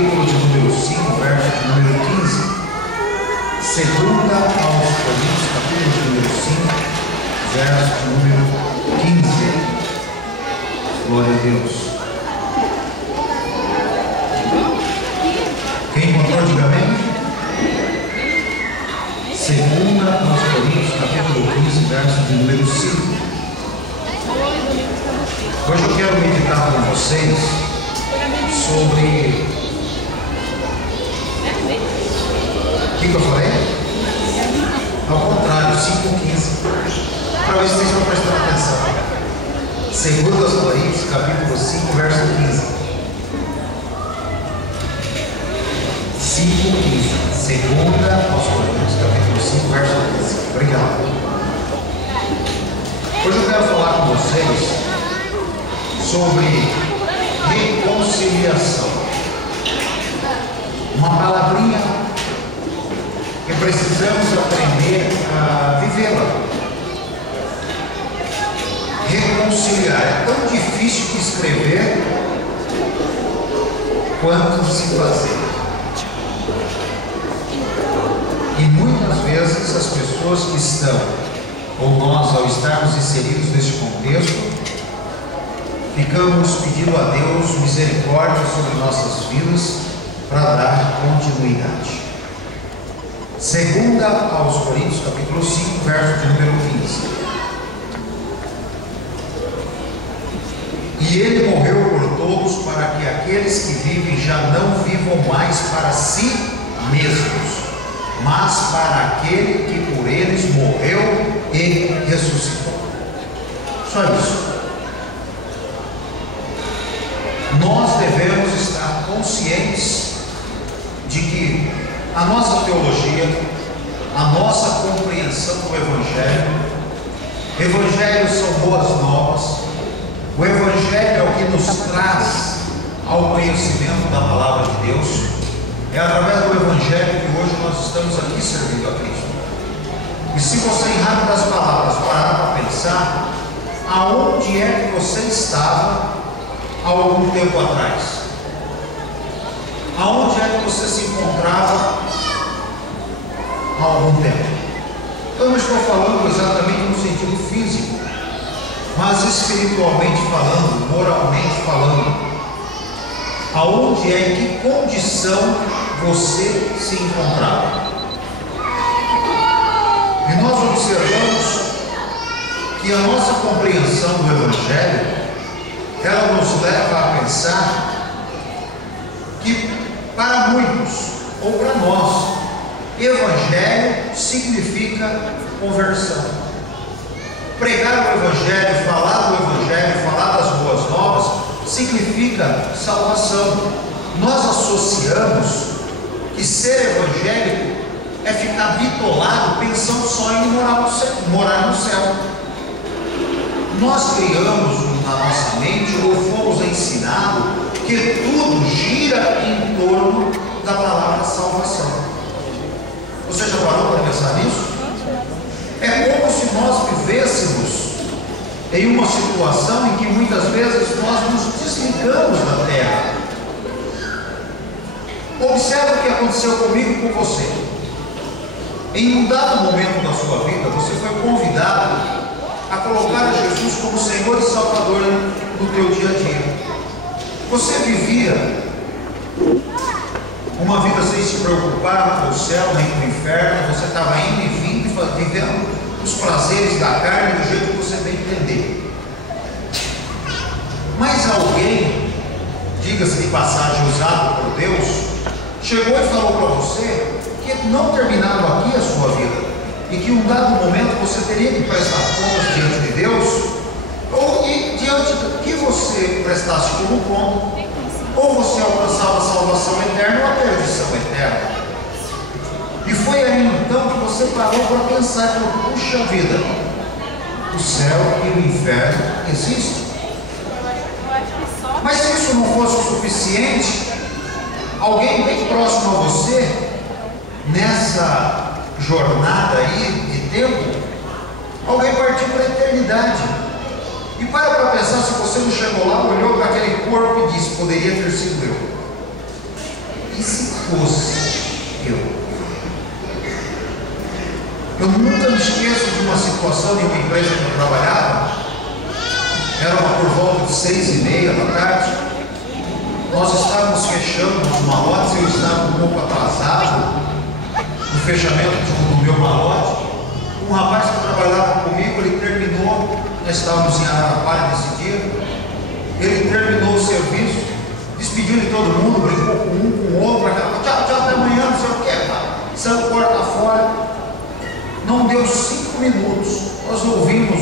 capítulo de número 5, verso de número 15. Segunda aos Coríntios, capítulo de número 5, verso de número 15. Glória a Deus. Quem encontrou, diga amém. Segunda aos Coríntios, capítulo 15, verso de número 5. Hoje eu quero meditar com vocês sobre... O que eu falei? Ao contrário, 5:15. Para ver se vocês estão prestando atenção. Segunda aos Coríntios, capítulo 5, verso 15. 5:15. Segunda aos Coríntios, capítulo 5, verso 15. Obrigado. Hoje eu quero falar com vocês sobre reconciliação. Uma palavrinha que precisamos aprender a vivê-la. Reconciliar é tão difícil de escrever quanto de se fazer. E muitas vezes as pessoas que estão, ou nós, ao estarmos inseridos neste contexto, ficamos pedindo a Deus misericórdia sobre nossas vidas para dar continuidade. Segunda aos Coríntios, capítulo 5, verso de número 15. E ele morreu por todos, para que aqueles que vivem já não vivam mais para si mesmos, mas para aquele que por eles morreu e ressuscitou. Só isso. Nós devemos estar conscientes de que a nossa teologia, a nossa compreensão do Evangelho são boas novas. O Evangelho é o que nos traz ao conhecimento da palavra de Deus. É através do Evangelho que hoje nós estamos aqui servindo a Cristo. E se você, em rápidas palavras, parar para pensar, aonde é que você estava há algum tempo atrás? Aonde é que você se encontrava há algum tempo? Eu não estou falando exatamente no sentido físico, mas espiritualmente falando, moralmente falando. Aonde é, em que condição você se encontrava? E nós observamos que a nossa compreensão do Evangelho, ela nos leva a pensar que para muitos, ou para nós, Evangelho significa conversão. Pregar o Evangelho, falar do Evangelho, falar das boas novas, significa salvação. Nós associamos que ser evangélico é ficar bitolado pensando só em morar no céu. Nós criamos na nossa mente, ou fomos ensinados, que tudo gira em torno da palavra salvação. Você já parou para pensar nisso? É como se nós vivêssemos em uma situação em que muitas vezes nós nos desligamos da terra. Observe o que aconteceu comigo e com você. Em um dado momento da sua vida, você foi convidado a colocar a Jesus como Senhor e Salvador no teu dia a dia. Você vivia uma vida sem se preocupar com o céu nem com o inferno. Você estava indo e vindo e vivendo os prazeres da carne do jeito que você bem entender. Mas alguém, diga-se de passagem, usado por Deus, chegou e falou para você que não terminava aqui a sua vida, e que em um dado momento você teria que prestar contas diante de Deus, e diante do que você prestasse como conta, ou você alcançava a salvação eterna ou a perdição eterna. E foi aí então que você parou para pensar e falou: puxa vida, o céu e o inferno existem. Mas se isso não fosse o suficiente, alguém bem próximo a você, nessa jornada aí de tempo, alguém partiu para a eternidade. E para pensar, se você não chegou lá, olhou para aquele corpo e disse: poderia ter sido eu. E se fosse eu? Eu nunca me esqueço de uma situação em uma empresa que eu trabalhava. Era por volta de 6h30 da tarde. Nós estávamos fechando os malotes. Eu estava um pouco atrasado no fechamento do meu malote. Um rapaz que trabalhava comigo, ele terminou. Nós estávamos em Araraquara nesse dia. Ele terminou o serviço, despediu de todo mundo, brincou com um, com o outro, tchau, tchau, até amanhã, não sei o que, cara. Saiu porta fora. Não deu 5 minutos, nós ouvimos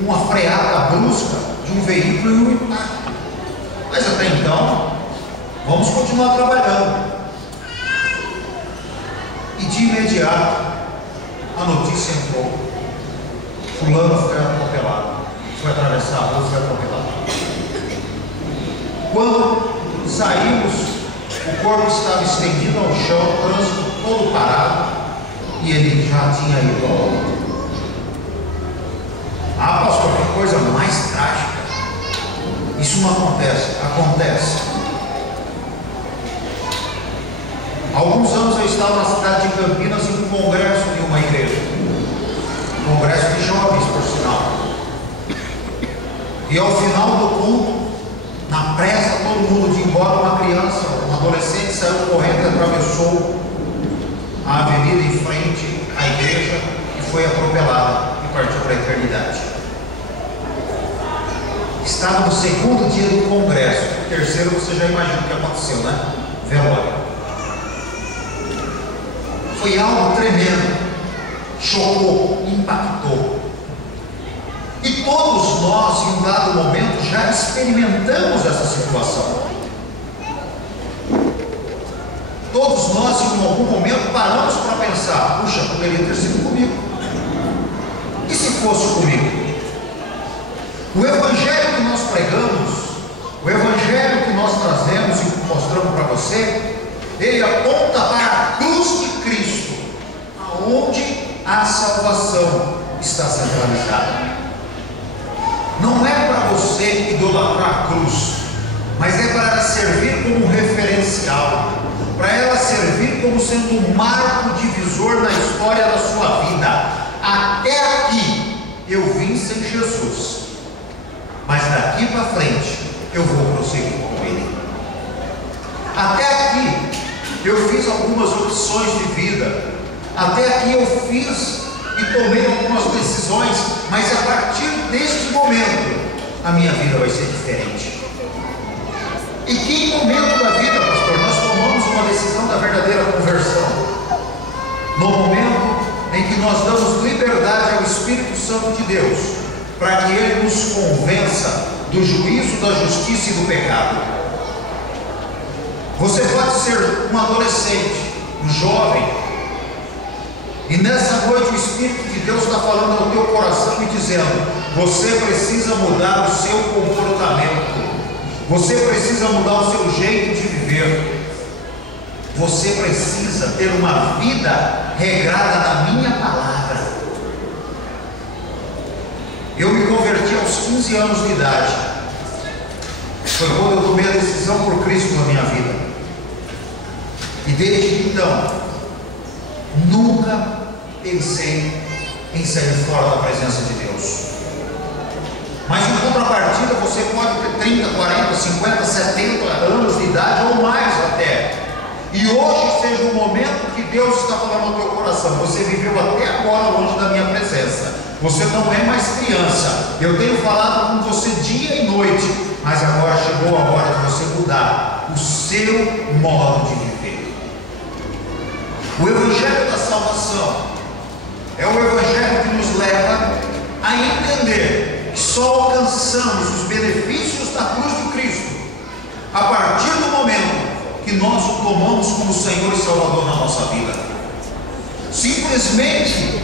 uma freada brusca de um veículo e um impacto. Mas até então, vamos continuar trabalhando. E de imediato, a notícia entrou: fulano foi atropelado, foi atravessar a rua, foi atropelado. Quando saímos, o corpo estava estendido ao chão, o trânsito todo parado. E ele já tinha ido ao óbito. Ah, pastor, que coisa mais trágica. Isso não acontece. Acontece. Há alguns anos eu estava na cidade de Campinas em um congresso de uma igreja. Um congresso de jovens, por sinal. E ao final do culto, na pressa, todo mundo de ir embora, uma criança, um adolescente saiu correndo e atravessou a avenida em frente à igreja e foi atropelada e partiu para a eternidade. Estava no segundo dia do congresso. O terceiro você já imagina o que aconteceu, né? Velório. Foi algo tremendo. Chocou, impactou. E todos nós, em um dado momento, já experimentamos essa situação. Todos nós, em algum momento, paramos para pensar: puxa, poderia ter sido comigo. E se fosse comigo? O evangelho que nós pregamos, o evangelho que nós trazemos e mostramos para você, ele aponta para a cruz de Cristo, aonde a salvação está centralizada. Não é para você idolatrar a cruz, mas é para ela servir como um referencial, para ela servir como sendo um marco divisor na história da sua vida. Até aqui eu vim sem Jesus, mas daqui para frente eu vou prosseguir com Ele. Até aqui eu fiz algumas opções de vida, até aqui eu fiz e tomei algumas decisões, mas a partir deste momento a minha vida vai ser diferente. E que momento da vida, pastor, nós tomamos uma decisão da verdadeira conversão? No momento em que nós damos liberdade ao Espírito Santo de Deus, para que Ele nos convença do juízo, da justiça e do pecado. Você pode ser um adolescente, um jovem, e nessa noite o Espírito de Deus está falando ao teu coração e dizendo: você precisa mudar o seu comportamento. Você precisa mudar o seu jeito de viver. Você precisa ter uma vida regrada na minha palavra. Eu me converti aos 15 anos de idade. Foi quando eu tomei a decisão por Cristo na minha vida. E desde então, nunca pensei em sair fora da presença de Deus. Mas em contrapartida, você pode ter 30, 40, 50, 70 anos de idade ou mais até. E hoje seja o momento que Deus está falando ao teu coração: você viveu até agora longe da minha presença. Você não é mais criança. Eu tenho falado com você dia e noite, mas agora chegou a hora de você mudar o seu modo de viver. O Evangelho da Salvação é o Evangelho que nos leva a entender que só alcançamos os benefícios da cruz de Cristo a partir do momento que nós o tomamos como Senhor e Salvador na nossa vida. Simplesmente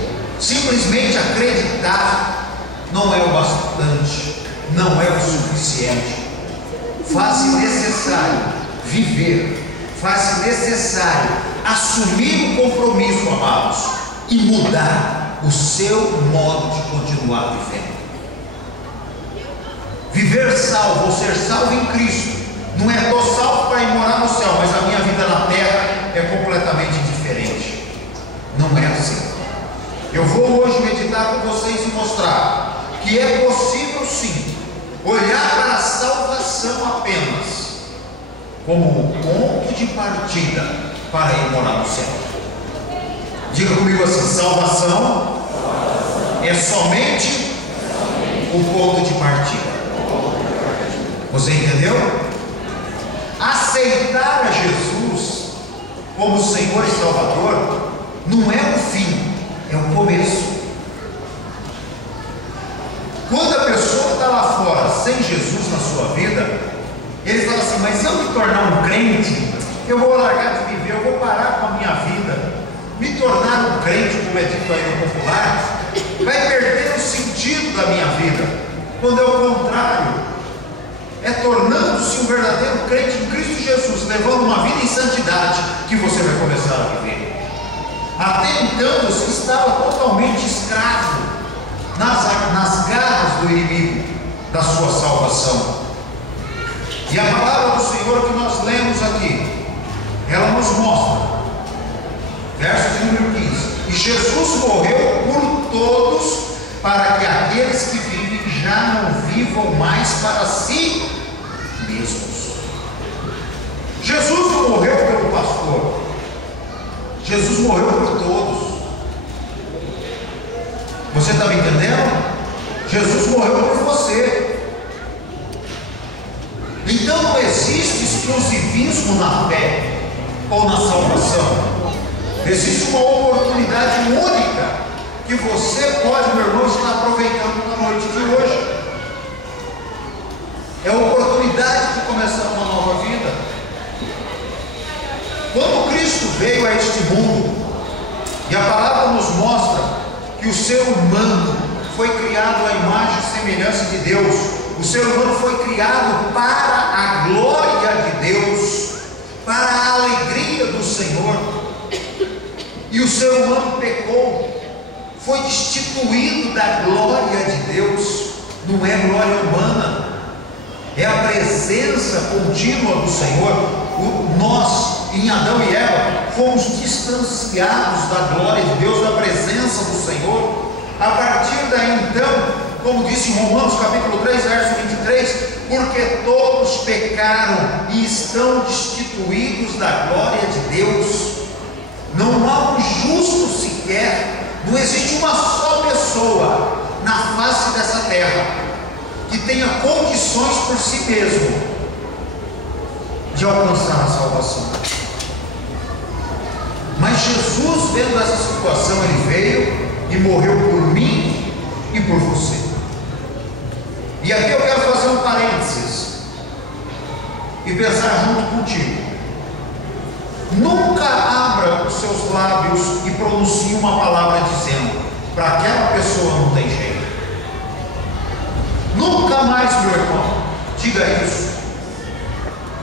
acreditar não é o bastante, não é o suficiente. Faz-se necessário viver, faz-se necessário assumir o compromisso, amados, e mudar o seu modo de continuar vivendo. Viver salvo ou ser salvo em Cristo não é tô salvo para ir morar no céu, mas a minha vida na meditar com vocês e mostrar que é possível sim olhar para a salvação apenas como um ponto de partida para ir morar no céu. Diga comigo assim: salvação é somente o ponto de partida. Você entendeu? Aceitar a Jesus como Senhor e Salvador não é o fim, é o começo. Quando a pessoa está lá fora sem Jesus na sua vida, ele fala assim: mas se eu me tornar um crente, eu vou largar de viver, eu vou parar com a minha vida. Me tornar um crente, como é dito aí no popular, vai perder o sentido da minha vida. Quando é o contrário, é tornando-se um verdadeiro crente em Cristo Jesus, levando uma vida em santidade, que você vai começar a viver. Até então você estava totalmente escravo nas garras do inimigo da sua salvação. E a palavra do Senhor que nós lemos aqui, ela nos mostra, verso de número 15: e Jesus morreu por todos, para que aqueles que vivem já não vivam mais para si mesmos. Jesus não morreu pelo pastor, Jesus morreu por todos. Você está me entendendo? Jesus morreu por você. Então não existe exclusivismo na fé ou na salvação. Existe uma oportunidade única que você pode, meu irmão, estar aproveitando na noite de hoje. É a oportunidade de começar uma nova vida. Quando Cristo veio a este mundo, e a palavra nos mostra que o ser humano foi criado à imagem e semelhança de Deus, o ser humano foi criado para a glória de Deus, para a alegria do Senhor, e o ser humano pecou, foi destituído da glória de Deus. Não é glória humana, é a presença contínua do Senhor. Nós, em Adão e Eva, fomos distanciados da glória de Deus, da presença do Senhor. A partir daí então, como disse em Romanos capítulo 3, verso 23, porque todos pecaram e estão destituídos da glória de Deus. Não há um justo sequer, não existe uma só pessoa na face dessa terra que tenha condições por si mesmo de alcançar a salvação. Mas Jesus, vendo essa situação, ele veio e morreu por mim e por você. E aqui eu quero fazer um parênteses e pensar junto contigo. Nunca abra os seus lábios e pronuncie uma palavra dizendo: para aquela pessoa não tem jeito. Nunca mais, meu irmão, diga isso.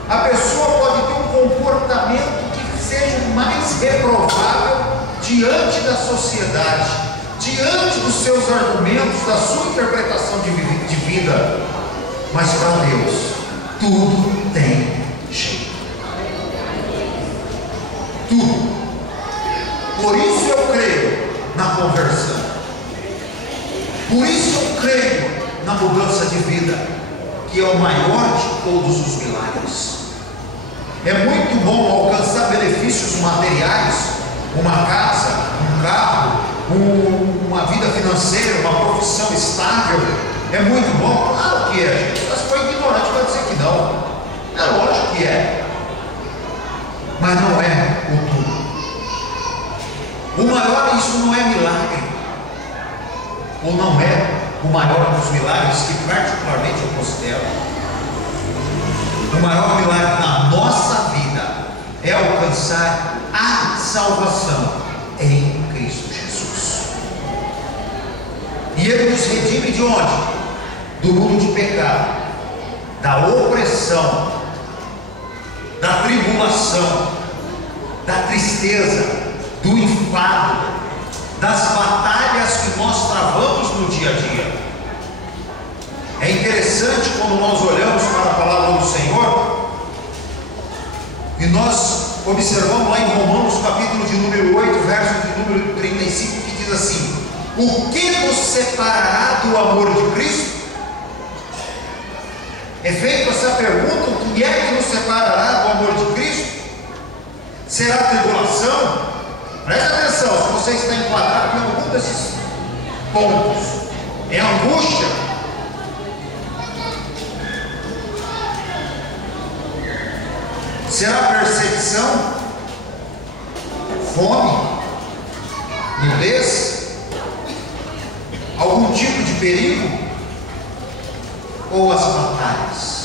A pessoa pode ter um comportamento que seja o mais reprovável diante da sociedade, diante dos seus argumentos, da sua interpretação de vida, mas para Deus tudo tem jeito. Tudo. Por isso eu creio na conversão. Por isso eu creio na mudança de vida, que é o maior de todos os milagres. É muito bom alcançar benefícios materiais, uma casa, um carro, uma vida financeira, uma profissão estável. É muito bom, claro que é, gente. Mas foi ignorante para dizer que não. É lógico que é, mas não é o tudo. O maior, isso não é milagre, ou não é o maior dos milagres que particularmente eu considero. O maior milagre na nossa vida é alcançar a salvação em Cristo Jesus. E Ele nos redime de onde? Do mundo de pecado, da opressão, da tribulação, da tristeza, do enfado, das batalhas que nós travamos no dia a dia. É interessante quando nós olhamos para a palavra do Senhor e nós observamos lá em Romanos capítulo de número 8, verso de número 35, que diz assim: O que nos separará do amor de Cristo? É feita essa pergunta: o que é que nos separará do amor de Cristo? Será a tribulação? Preste atenção, se você está enquadrado em algum desses pontos. É angústia? Será perseguição? Fome? Nudez? Algum tipo de perigo? Ou as batalhas?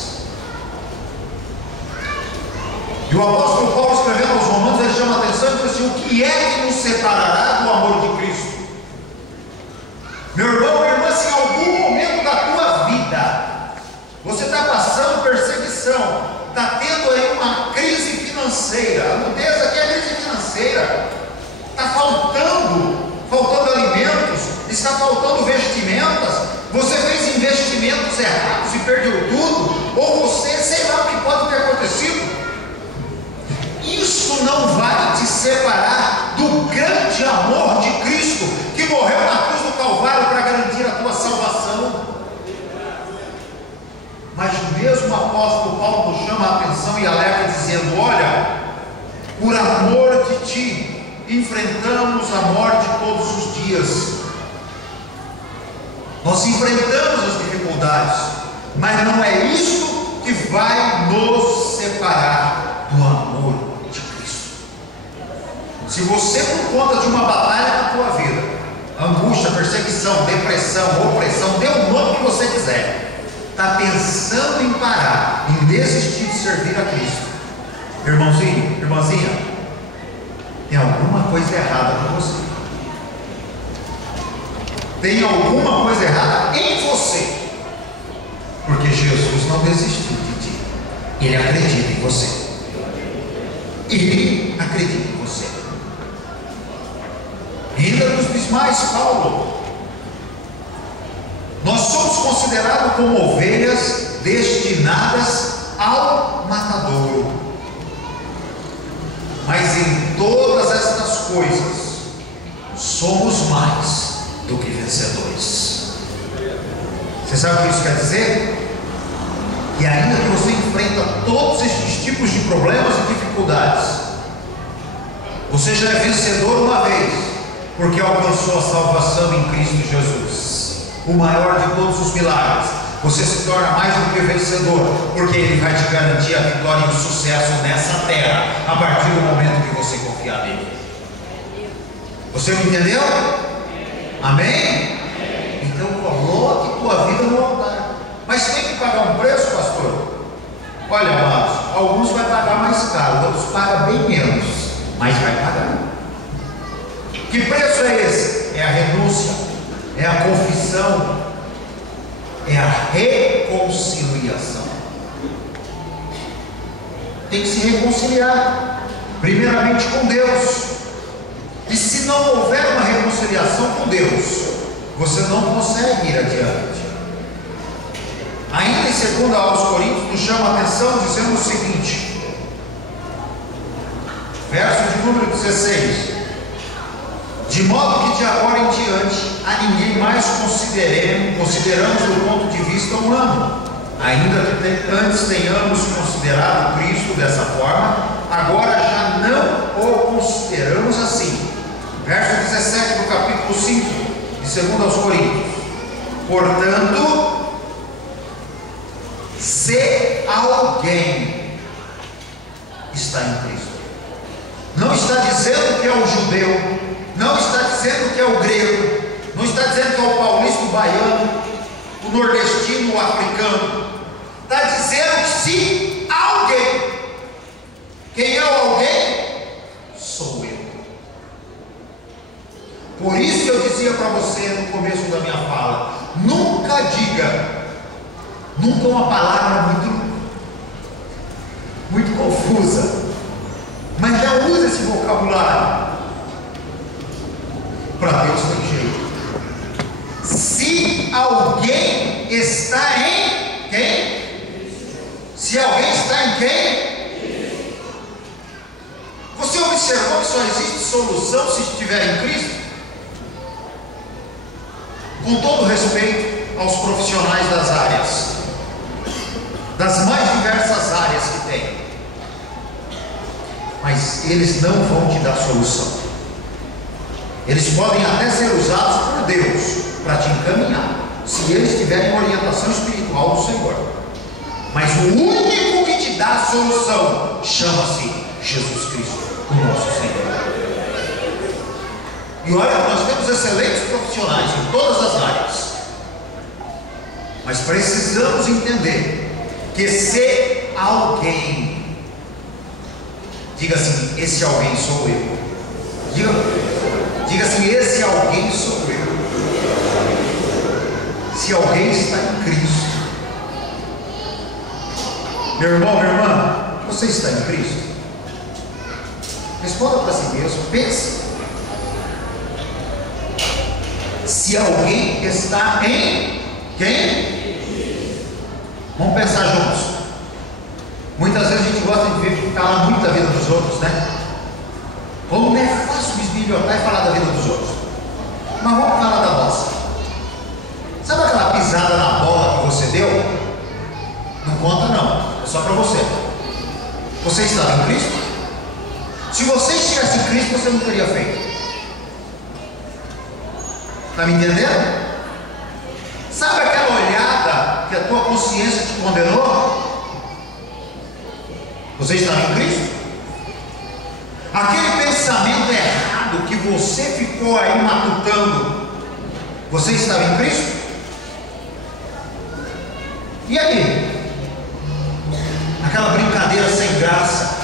E o apóstolo Paulo, escrevendo aos Romanos, ele chama a atenção e diz assim: o que é que nos separará do amor de Cristo? Meu irmão, minha irmã, se em algum momento da tua vida você está passando perseguição, está tendo aí uma crise financeira, a nudez aqui é crise financeira, está faltando alimentos, está faltando vestimentas, você fez investimentos errados e perdeu tudo, ou você, sei lá o que pode ter acontecido. Isso não vai te separar do grande amor de Cristo, que morreu na cruz do Calvário para garantir a tua salvação. Mas o mesmo apóstolo Paulo nos chama a atenção e alerta, dizendo: olha, por amor de ti, enfrentamos a morte todos os dias. Nós enfrentamos as dificuldades, mas não é isso que vai nos separar do amor de Cristo. Se você, por conta de uma batalha na tua vida, angústia, perseguição, depressão, opressão, dê o nome que você quiser, está pensando em parar, em desistir de servir a Cristo, irmãozinho, irmãzinha, tem alguma coisa errada com você. Tem alguma coisa errada em você, porque Jesus não desistiu de ti. Ele acredita em você. Ele acredita em você. Ainda nos diz mais Paulo: nós somos considerados como ovelhas destinadas ao matadouro, mas em todas estas coisas somos mais do que vencedores. Você sabe o que isso quer dizer? E ainda que você enfrenta todos estes tipos de problemas e dificuldades, você já é vencedor uma vez, porque alcançou a salvação em Cristo Jesus, o maior de todos os milagres. Você se torna mais do que vencedor, porque Ele vai te garantir a vitória e o sucesso nessa terra, a partir do momento que você confiar nele. Você me entendeu? Amém? Então coloque tua vida no altar. Mas tem que pagar um preço, pastor? Olha, amados, alguns vai pagar mais caro, outros pagam bem menos, mas vai pagar. Que preço é esse? É a renúncia, é a confissão, é a reconciliação. Tem que se reconciliar, primeiramente com Deus. E se não houver uma reconciliação com Deus, você não consegue ir adiante. Ainda em 2 aos Coríntios, nos chama a atenção dizendo o seguinte, verso de número 16: de modo que de agora em diante a ninguém mais consideramos do ponto de vista humano, ainda que antes tenhamos considerado Cristo dessa forma, agora já não o consideramos assim. Verso 17 do capítulo 5 de 2 aos Coríntios: portanto, se alguém está em Cristo, não está dizendo que é o judeu, não está dizendo que é o grego, não está dizendo que é o paulista, o baiano, o nordestino, o africano, está dizendo que se alguém, quem é o alguém? Sou eu. Por isso eu dizia para você no começo da minha fala, nunca diga, nunca uma palavra muito confusa, mas já usa esse vocabulário. Para Deus tem jeito. Se alguém está em quem? Se alguém está em quem? Você observou que só existe solução se estiver em Cristo? com todo respeito aos profissionais das áreas, das mais diversas áreas que tem, mas eles não vão te dar solução. Eles podem até ser usados por Deus para te encaminhar, se eles tiverem uma orientação espiritual do Senhor. Mas o único que te dá a solução chama-se Jesus Cristo, o nosso Senhor. E olha, nós temos excelentes profissionais em todas as áreas, mas precisamos entender que se alguém, diga assim, esse alguém sou eu. Diga assim, esse alguém sou eu. Se alguém está em Cristo, meu irmão, minha irmã, você está em Cristo? Responda para si mesmo, pense. Se alguém está em quem? Vamos pensar juntos. Muitas vezes a gente gosta de falar muito da vida dos outros, né? Como é fácil bisbilhotar e falar da vida dos outros. Mas vamos falar da nossa. Sabe aquela pisada na bola que você deu? Não conta não, é só para você. Você estava em Cristo? Se você estivesse em Cristo, você não teria feito. Está me entendendo? Sabe aquela olhada que a tua consciência te condenou? Você estava em Cristo? Aquele pensamento errado que você ficou aí matutando, você estava em Cristo? E aí? Aquela brincadeira sem graça,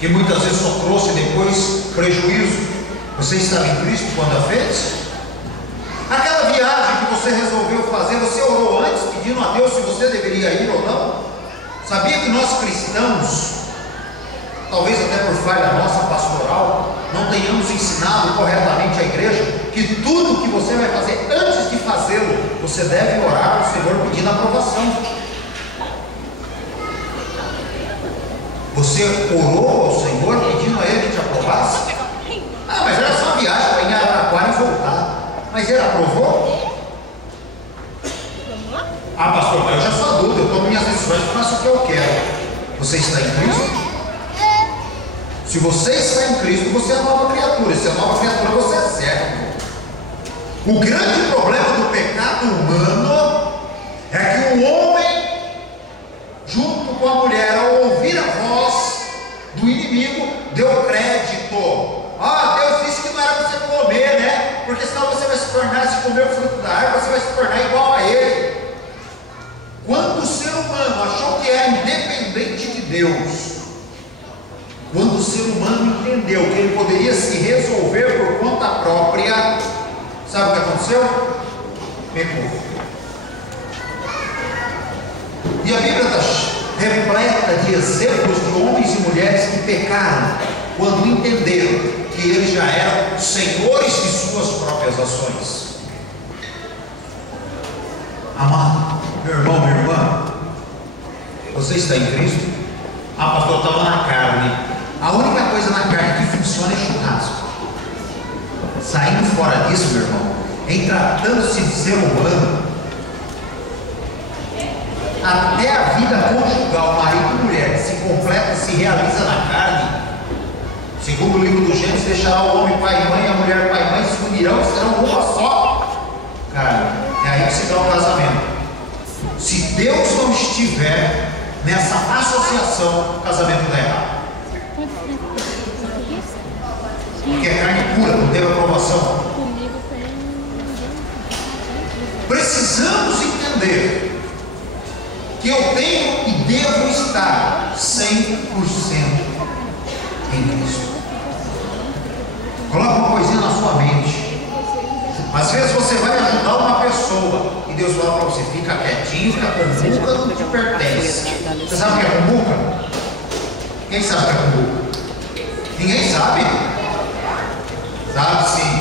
que muitas vezes só trouxe depois prejuízo, você estava em Cristo quando a fez? Aquela viagem que você resolveu fazer, você orou antes pedindo a Deus se você deveria ir ou não? Sabia que nós cristãos, talvez até por falha nossa pastoral, não tenhamos ensinado corretamente à igreja que tudo que você vai fazer, antes de fazê-lo, você deve orar ao Senhor pedindo aprovação. Você orou ao Senhor pedindo a Ele que te aprovasse? Ah, mas era só uma viagem para ir em Araraquara e voltar. Mas Ele aprovou? Ah, pastor, mas eu já sou adulto, eu tomo minhas decisões, faço o que eu quero. Você está em Cristo? Se você está em Cristo, você é nova criatura. Se é nova criatura, você é servo. O grande problema do pecado humano é que o homem, junto com a mulher, ao ouvir a voz do inimigo, deu crédito. Ah, Deus disse que não era para você comer, né? Porque senão você vai se tornar, se comer o fruto da árvore, você vai se tornar igual a ele. Quando o ser humano achou que era independente de Deus, quando o ser humano entendeu que ele poderia se resolver por conta própria, sabe o que aconteceu? Pecou. E a Bíblia está repleta de exemplos de homens e mulheres que pecaram quando entenderam que eles já eram senhores de suas próprias ações. Amado, meu irmão, minha irmã, você está em Cristo? Ah, pastor, estava na carne. A única coisa na carne que funciona é churrasco. Saindo fora disso, meu irmão, em tratando-se de ser humano, até a vida conjugal, marido e mulher, se completa e se realiza na carne. Segundo o livro do Gênesis, deixará o homem pai e mãe, a mulher pai e mãe, se unirão e serão uma só. Cara, é aí que se dá o casamento. Se Deus não estiver nessa associação, o casamento dá errado. Porque é carne pura, não teve aprovação. Precisamos entender que eu tenho e devo estar 100% em Cristo. Coloca uma coisinha na sua mente. Às vezes você vai ajudar uma pessoa e Deus fala para você: fica quietinho, fica cumbuca, não te pertence. Você sabe o que é cumbuca? Quem sabe o que é cumbuca? Ninguém sabe? Sabe sim.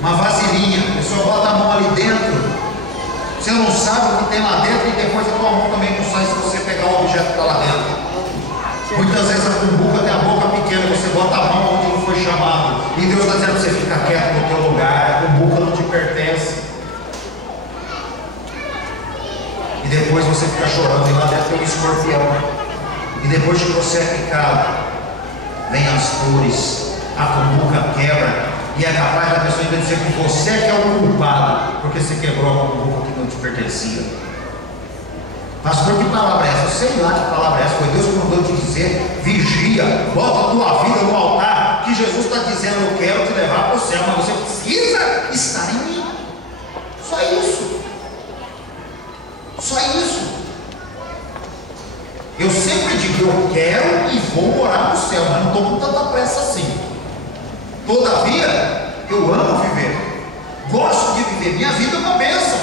Uma vasilhinha, a pessoa bota a mão ali dentro, você não sabe o que tem lá dentro, e depois a tua mão também não sai se você pegar o objeto que está lá dentro. Muitas vezes a cumbuca tem a boca pequena, você bota a mão onde não foi chamado, e Deus está dizendo para você: ficar quieto, depois você fica chorando e lá dentro tem um escorpião. E depois que você é picado, vem as dores, a cumbuca quebra, e é capaz da pessoa ainda dizer que você que é o culpado, porque você quebrou a cumbuca que não te pertencia. Pastor, que palavra é essa? Eu sei lá que palavra é essa. Foi Deus que mandou te dizer: vigia, bota a tua vida no altar, que Jesus está dizendo: eu quero te levar para o céu, mas você precisa estar em mim. Só isso. Só isso. Eu sempre digo: eu quero e vou morar no céu, mas não estou com tanta pressa assim. Todavia, eu amo viver, gosto de viver. Minha vida é uma bênção,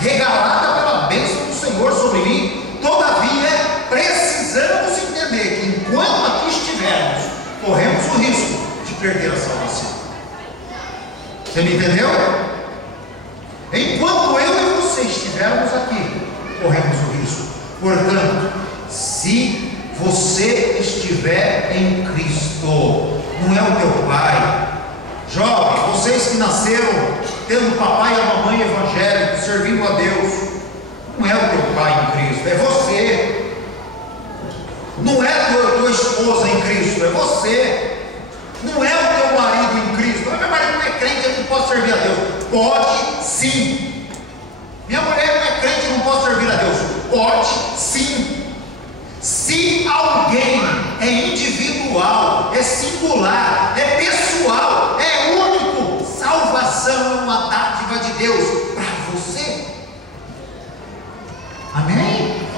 regalada pela bênção do Senhor sobre mim. Todavia, precisamos entender que enquanto aqui estivermos, corremos o risco de perder a salvação. Você me entendeu? Enquanto eu e você estivermos aqui, corremos o risco. Portanto, se você estiver em Cristo, não é o teu pai. Jovens, vocês que nasceram tendo o papai e a mamãe evangélicos, servindo a Deus, não é o teu pai em Cristo, é você. Não é a tua esposa em Cristo, é você. Não é o teu marido em Cristo. Meu marido não é crente, eu não posso servir a Deus. Pode sim. Minha mulher não é crente, eu não posso servir a Deus. Pode sim. Se alguém é individual, é singular, é pessoal, é único, salvação é uma dádiva de Deus para você. Amém?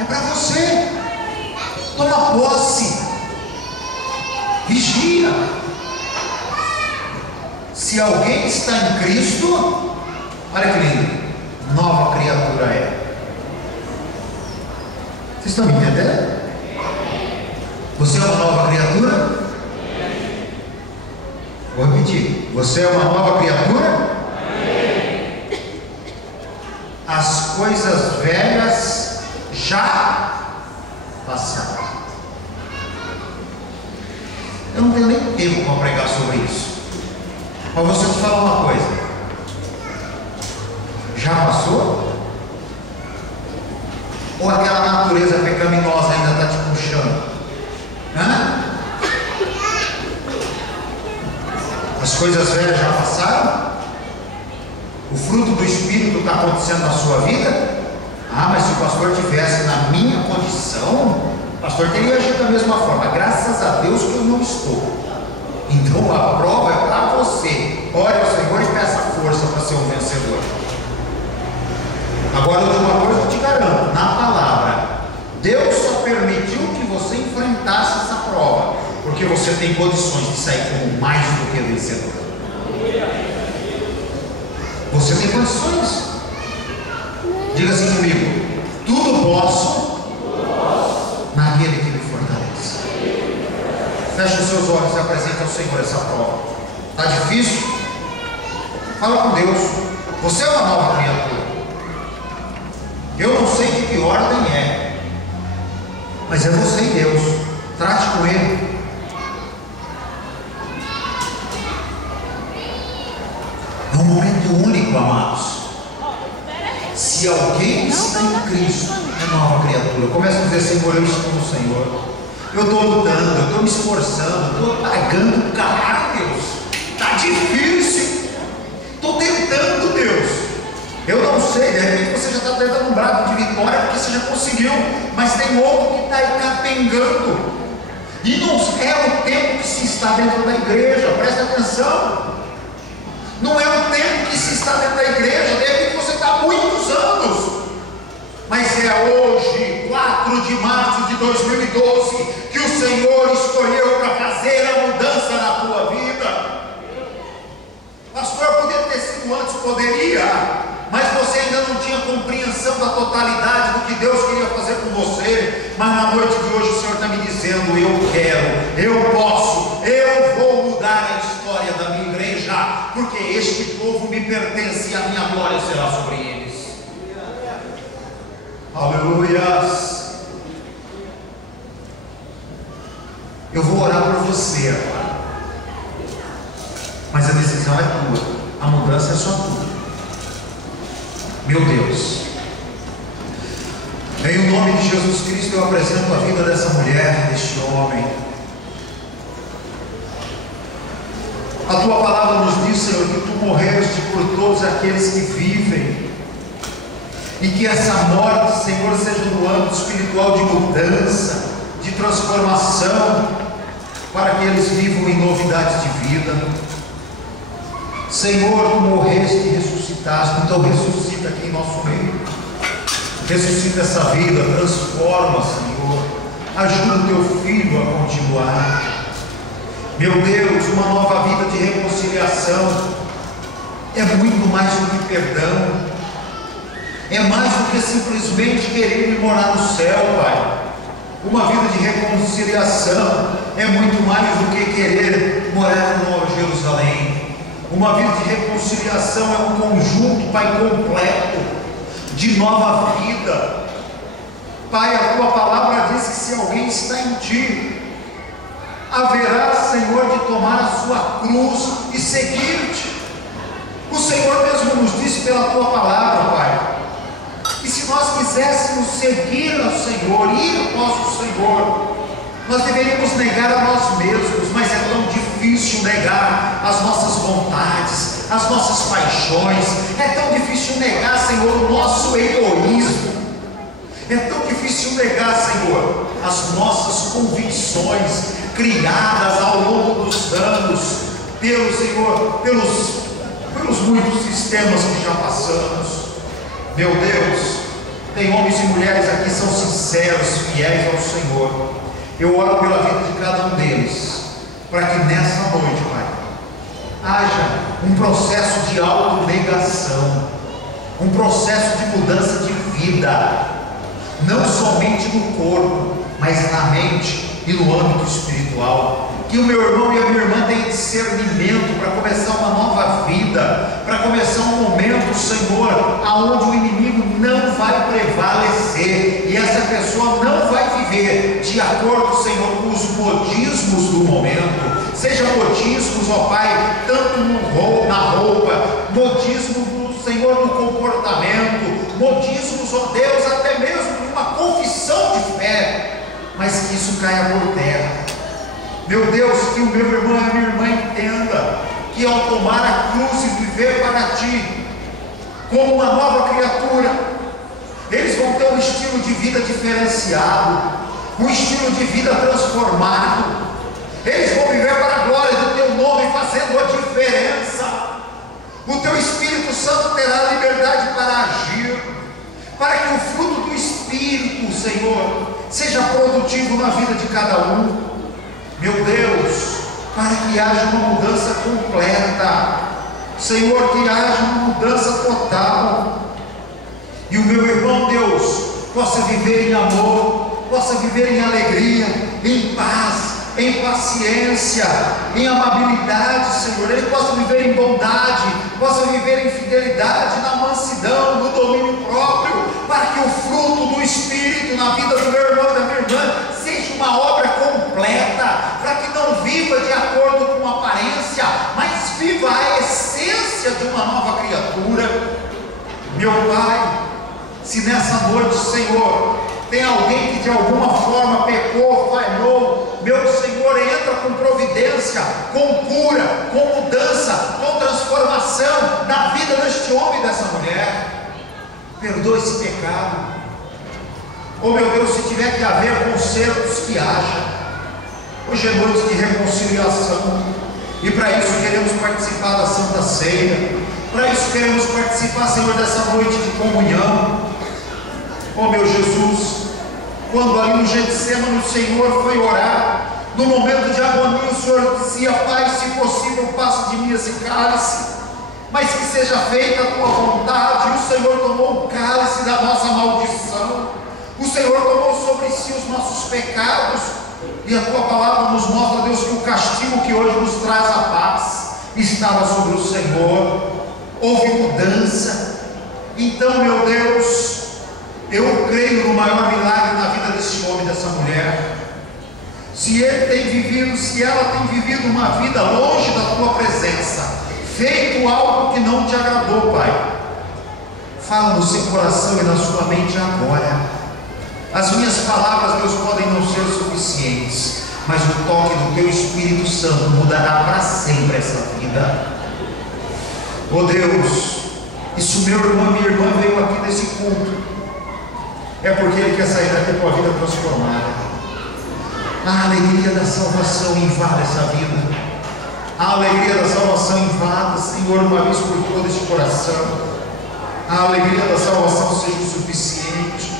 É para você. Toma posse. Vigia. Se alguém está em Cristo, olha que lindo, nova criatura é. Vocês estão me entendendo? Você é uma nova criatura? Vou repetir. Você é uma nova criatura? As coisas velhas já passaram. Eu não tenho nem tempo para pregar sobre isso, mas você te falar uma coisa: já passou? Ou aquela natureza pecaminosa ainda está te puxando? Hã? As coisas velhas já passaram? O fruto do Espírito está acontecendo na sua vida? Ah, mas se o pastor tivesse na minha condição, o pastor teria agido da mesma forma. Graças a Deus que eu não estou. Então a prova é para você. Ore ao Senhor e peça força para ser um vencedor. Agora, uma coisa eu te garanto: na palavra, Deus só permitiu que você enfrentasse essa prova porque você tem condições de sair como mais do que vencedor. Você tem condições. Diga assim comigo: tudo posso naquele que me fortalece. Feche os seus olhos e apresente ao Senhor essa prova. Está difícil? Fala com Deus. Você é uma nova criatura. Eu não sei de que ordem é, mas é você e Deus. Trate com Ele. É um momento único, amados. Se alguém está em Cristo, é nova criatura. Começa a dizer: Senhor, eu estou no Senhor. Eu estou lutando, eu estou me esforçando, estou pagando caro, Deus. Está difícil. Estou tentando, Deus. Eu não sei, de repente você já está tentando um brado de vitória porque você já conseguiu, mas tem outro que está aí capengando. E não é o tempo que se está dentro da igreja, presta atenção. Não é o tempo que se está dentro da igreja, de repente você está há muitos anos, mas é hoje, 4 de março de 2012, que o Senhor escolheu para fazer a mudança na tua vida. Pastor, poderia ter sido antes? Poderia, mas você ainda não tinha compreensão da totalidade do que Deus queria fazer com você. Mas na noite de hoje o Senhor está me dizendo: eu quero, eu posso, eu vou mudar a história da minha igreja, porque este povo me pertence e a minha glória será sobre eles. Aleluias. Eu vou orar por você agora, mas a decisão é tua, a mudança é só tua. Meu Deus, Em o nome de Jesus Cristo, eu apresento a vida dessa mulher, deste homem. A tua palavra nos diz, Senhor, que tu morreste por todos aqueles que vivem, e que essa morte, Senhor, seja no âmbito espiritual de mudança, de transformação, para que eles vivam em novidade de vida. Senhor, tu morreste e ressuscitaste, então ressuscita aqui em nosso meio. Ressuscita essa vida, transforma, Senhor. Ajuda o teu filho a continuar. Meu Deus, uma nova vida de reconciliação é muito mais do que perdão, é mais do que simplesmente querer ir morar no céu, Pai. Uma vida de reconciliação é muito mais do que querer morar no Nova Jerusalém. Uma vida de reconciliação é um conjunto, Pai, completo de nova vida. Pai, a tua palavra diz que se alguém está em ti, haverá, Senhor, de tomar a sua cruz e seguir-te. O Senhor mesmo nos disse pela tua palavra, Pai, e se nós quiséssemos seguir ao Senhor, ir após o Senhor, nós deveríamos negar a nós mesmos, mas é tão difícil negar as nossas vontades, as nossas paixões, é tão difícil negar, Senhor, o nosso egoísmo, é tão difícil negar, Senhor, as nossas convicções criadas ao longo dos anos, Senhor, pelos muitos sistemas que já passamos. Meu Deus, tem homens e mulheres aqui que são sinceros, fiéis ao Senhor. Eu oro pela vida de cada um deles, para que nessa noite, Pai, haja um processo de autonegação, um processo de mudança de vida, não somente no corpo, mas na mente e no âmbito espiritual. Que o meu irmão e a minha irmã tenham discernimento para começar uma nova vida, para começar um momento, Senhor, aonde o inimigo não vai prevalecer, e essa pessoa não vai viver de acordo, Senhor, com os modismos do momento, seja modismos, ó Pai, tanto na roupa, modismos do Senhor no comportamento, modismos, ó Deus, até mesmo de uma confissão de fé, mas que isso caia por terra. Meu Deus, que o meu irmão e a minha irmã entenda que ao tomar a cruz e viver para Ti, como uma nova criatura, eles vão ter um estilo de vida diferenciado, um estilo de vida transformado, eles vão viver para a glória do Teu nome, fazendo a diferença. O Teu Espírito Santo terá liberdade para agir, para que o fruto do Espírito, Senhor, seja produtivo na vida de cada um. Meu Deus, para que haja uma mudança completa, Senhor, que haja uma mudança total, e o meu irmão, Deus, possa viver em amor, possa viver em alegria, em paz, em paciência, em amabilidade, Senhor, ele possa viver em bondade, possa viver em fidelidade, na mansidão, no domínio próprio, para que o fruto do Espírito na vida do meu irmão e da minha irmã seja uma obra completa, para que não viva de acordo com a aparência, mas viva a essência de uma nova criatura. Meu Pai, se nessa noite, Senhor, tem alguém que de alguma forma pecou, falhou, meu Senhor, entra com providência, com cura, com mudança, com transformação na vida deste homem e dessa mulher. Perdoa esse pecado. Oh meu Deus, se tiver que haver consertos, que haja. Hoje é noite de reconciliação, e para isso queremos participar da Santa Ceia, para isso queremos participar, Senhor, dessa noite de comunhão. Oh meu Jesus, quando ali no Getsemane o Senhor foi orar, no momento de agonia o Senhor dizia: Pai, se possível passe de mim esse cálice, mas que seja feita a tua vontade. E o Senhor tomou o cálice da nossa maldição, o Senhor tomou sobre si os nossos pecados, e a tua palavra nos mostra, Deus, que o castigo que hoje nos traz a paz estava sobre o Senhor. Houve mudança. Então, meu Deus, eu creio no maior milagre na vida desse homem e dessa mulher. Se ele tem vivido, se ela tem vivido uma vida longe da tua presença, feito algo que não te agradou, Pai, fala no seu coração e na sua mente agora. As minhas palavras, Deus, podem não ser suficientes, mas o toque do Teu Espírito Santo mudará para sempre essa vida. Oh Deus, e se o meu irmão e minha irmã veio aqui nesse culto, é porque ele quer sair daqui com a vida transformada. A alegria da salvação invada essa vida. A alegria da salvação invada, Senhor, uma vez por todo este coração. A alegria da salvação seja o suficiente.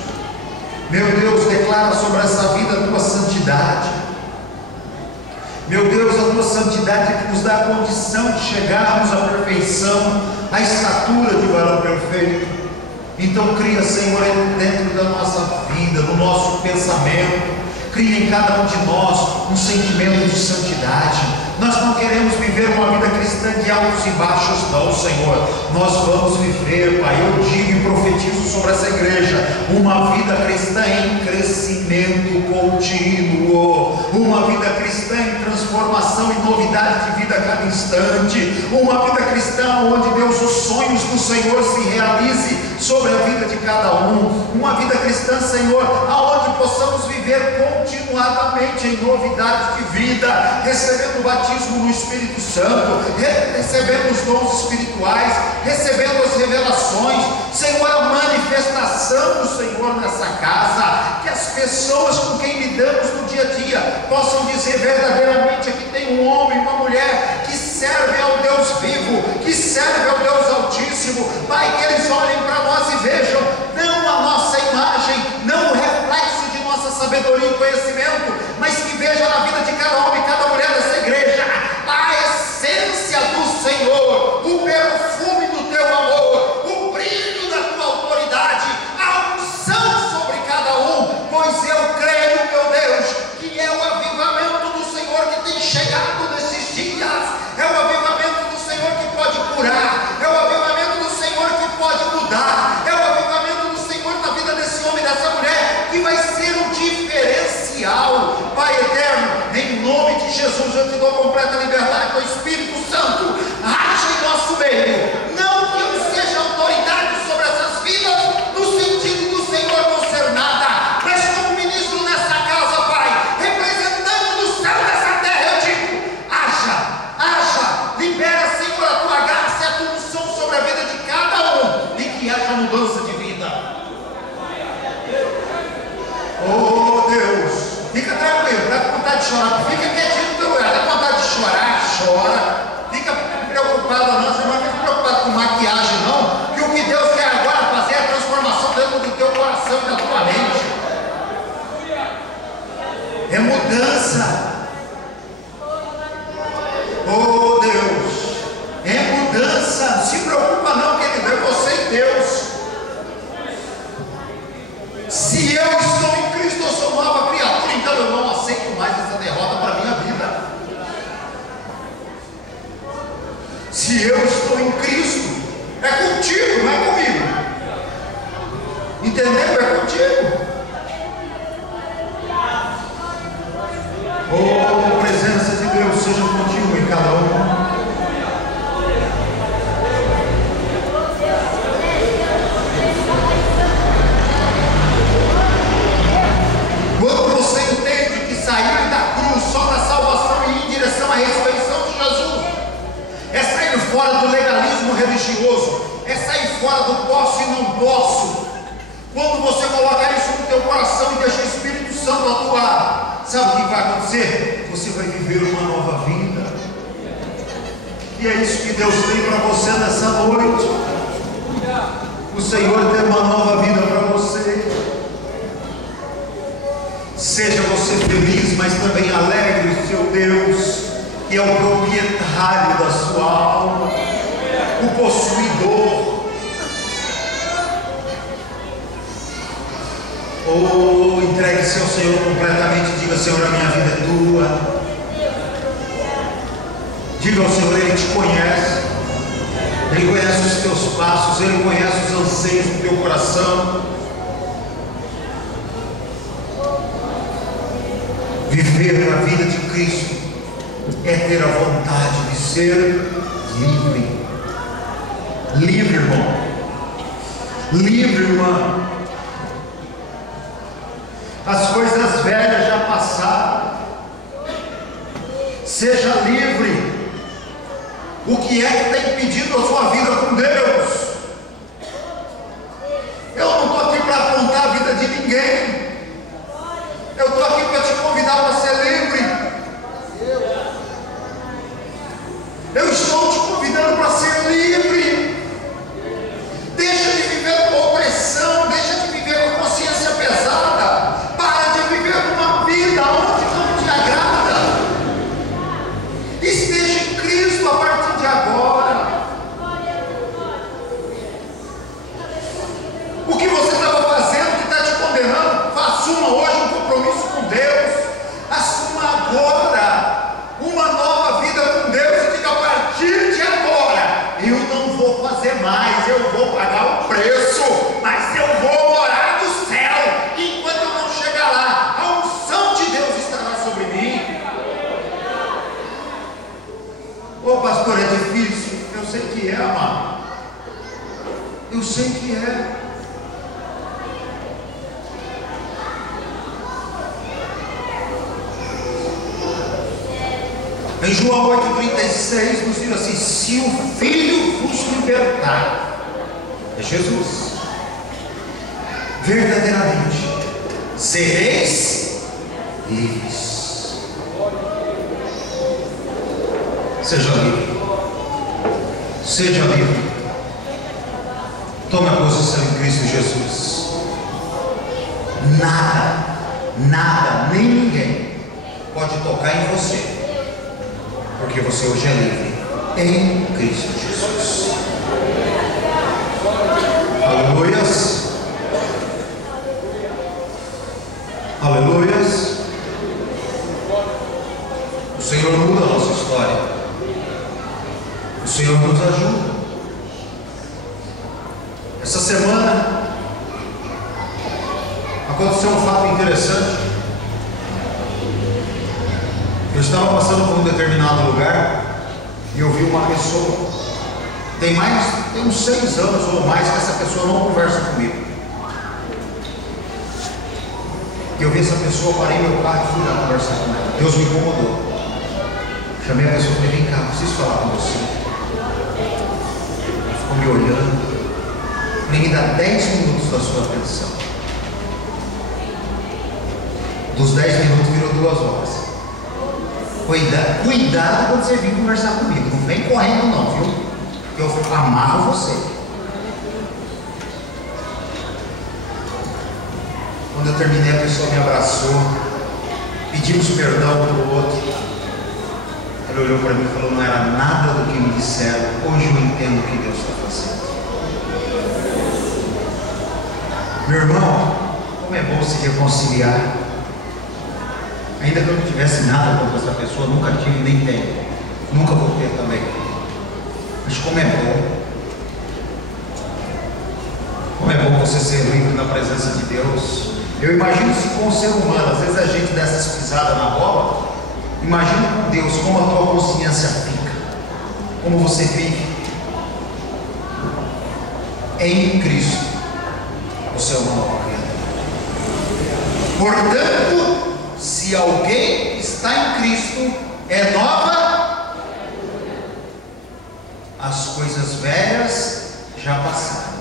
Meu Deus, declara sobre essa vida a Tua santidade. Meu Deus, a Tua santidade é que nos dá a condição de chegarmos à perfeição, à estatura de varão perfeito. Então cria, Senhor, dentro da nossa vida, no nosso pensamento, cria em cada um de nós um sentimento de santidade. Nós não queremos viver uma vida cristã de altos e baixos, não, Senhor. Nós vamos viver, Pai, eu digo e profetizo sobre essa igreja, uma vida cristã em crescimento contínuo, uma vida cristã em transformação e novidade de vida a cada instante, uma vida cristã onde, Deus, os sonhos do Senhor se realizem sobre a vida de cada um, uma vida cristã, Senhor, aonde possamos viver continuadamente em novidade de vida, recebendo o batismo no Espírito Santo, recebendo os dons espirituais, recebendo as revelações, Senhor, a manifestação do Senhor nessa casa, que as pessoas com quem lidamos no dia a dia possam dizer verdadeiramente: aqui tem um homem, uma mulher que serve ao Deus vivo, que serve ao Deus Altíssimo. Pai, que eles olhem para nós e vejam não a nossa imagem, não o reflexo de nossa sabedoria e conhecimento, mas que vejam na vida de cada homem e cada mulher dessa igreja a essência do Senhor, o perfume do Teu amor, o brilho da Tua autoridade, a unção sobre cada um, pois eu creio, meu Deus, que é o avivamento do Senhor que tem chegado nesses dias, é o avivamento do Senhor que pode curar, é o avivamento do Senhor que pode mudar, é o avivamento do Senhor na vida desse homem e dessa mulher, que vai ser um diferencial. Pai eterno, em nome de Jesus, eu te dou completa liberdade do Espírito Santo, age em nosso meio, não que eu seja autoridade sobre essas vidas, no sentido do Senhor não ser nada, mas como ministro nessa casa, Pai, representante do céu dessa terra, eu digo: haja, libera, Senhor, a Tua graça e a Tua unção sobre a vida de cada um, e que haja mudança de vida. Oh Deus, fica tranquilo, dá vontade de chorar, fica quietinho no teu lugar, dá vontade de chorar, chora, fica preocupado não, você não fica preocupado com maquiagem não, que o que Deus quer agora fazer é a transformação dentro do teu coração e da tua mente, é mudança. Oh Deus, é mudança, não se preocupa não, querido, é você e Deus. Se eu estou em Cristo, eu sou nova criatura, então eu não aceito mais essa derrota para a minha vida. Se eu estou em Cristo, é contigo, não é comigo. Entendeu? É contigo. Oh, a presença de Deus seja contigo em cada um. Quando você entende que sair da cruz só da salvação e ir em direção à ressurreição de Jesus é sair fora do legalismo religioso, é sair fora do posso e não posso. Quando você colocar isso no teu coração e deixa o Espírito Santo atuar, sabe o que vai acontecer? Você vai viver uma nova vida. E é isso que Deus tem para você nessa noite. O Senhor tem uma nova vida para você. Seja você feliz, mas também alegre o seu Deus, que é o proprietário da sua alma, o possuidor. Oh, entregue-se ao Senhor completamente. Diga: Senhor, a minha vida é tua. Diga ao Senhor: Ele te conhece, Ele conhece os teus passos, Ele conhece os anseios do teu coração. Viver a vida de Cristo é ter a vontade de ser livre. Livre, irmão. Livre, irmã. As coisas velhas já passaram. Seja livre. O que é que tem impedido a sua vida com Deus? Eu não estou aqui para apontar a vida de ninguém. Eu estou aqui para te convidar para ser livre. Eu estou te convidando para ser livre. Deixa de viver com opressão, deixa de viver com consciência pesada. Para de viver uma vida onde não te agrada. Esteja em Cristo a partir de agora. O que você estava fazendo que está te condenando, assuma hoje um compromisso com Deus. Assuma agora uma nova vida com Deus e diga: a partir de agora eu não vou fazer mais, eu vou pagar o preço, mas eu vou morar no céu. Enquanto eu não chegar lá, a unção de Deus estará sobre mim. Ô pastor, é difícil. Eu sei que é, amado. Eu sei que é. Em João 8,36 nos diz assim: se o Filho vos libertar, é Jesus, verdadeiramente sereis livres. Seja livre. Seja livre. Tome a posição em Cristo Jesus. Nada, nem ninguém pode tocar em você, porque você hoje é livre em Cristo Jesus. Aleluias. Aleluias. O Senhor muda a nossa história. O Senhor nos ajuda. Essa semana aconteceu um fato interessante. Eu estava passando por um determinado lugar e eu vi uma pessoa. Tem uns 6 anos ou mais que essa pessoa não conversa comigo. E eu vi essa pessoa, parei meu carro e fui lá conversar com ela. Deus me incomodou. Chamei a pessoa e falei: vem cá, preciso falar com você. Ela ficou me olhando. Falei: me dá 10 minutos da sua atenção. Dos 10 minutos virou 2 horas. Cuidado quando você vir conversar comigo. Não vem correndo não, viu? Eu amarro você. Quando eu terminei, a pessoa me abraçou. Pedimos perdão um para o outro. Ela olhou para mim e falou: não era nada do que me disseram. Hoje eu entendo o que Deus está fazendo. Meu irmão, como é bom se reconciliar. Ainda que eu não tivesse nada contra essa pessoa, nunca tive nem tenho, nunca vou ter também. Mas como é bom você ser livre na presença de Deus. Eu imagino se com o ser humano, às vezes a gente dá essas pisadas na bola. Imagina com Deus como a tua consciência fica, como você vive. Em Cristo você é uma nova criatura. Portanto, se alguém está em Cristo, é nova. As coisas velhas já passaram,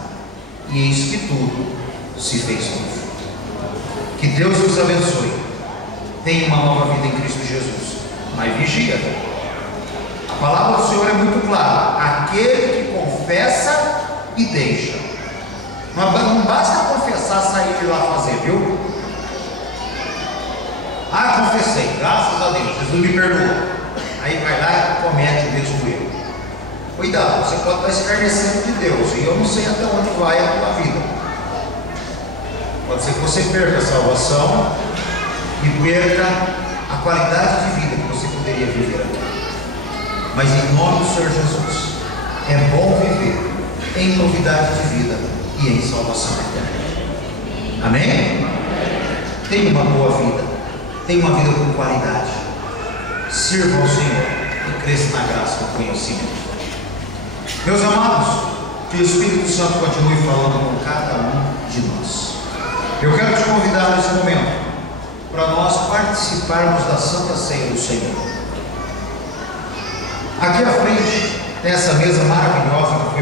e eis que tudo se fez novo. Que Deus nos abençoe. Tenha uma nova vida em Cristo Jesus. Mas vigia. A palavra do Senhor é muito clara: aquele que confessa e deixa. Não basta confessar, sair de lá fazer, viu? Ah, confessei, graças a Deus, Jesus me perdoou. Aí vai lá e comete o mesmo erro. Cuidado, você pode estar escarnecendo de Deus, e eu não sei até onde vai a tua vida. Pode ser que você perca a salvação e perca a qualidade de vida que você poderia viver aqui. Mas em nome do Senhor Jesus, é bom viver em novidade de vida e em salvação eterna. Amém? Tenha uma boa vida. Tenha uma vida com qualidade. Sirva ao Senhor e cresça na graça do conhecimento. Meus amados, que o Espírito Santo continue falando com cada um de nós. Eu quero te convidar nesse momento participarmos da Santa Ceia do Senhor. Aqui à frente tem essa mesa maravilhosa que foi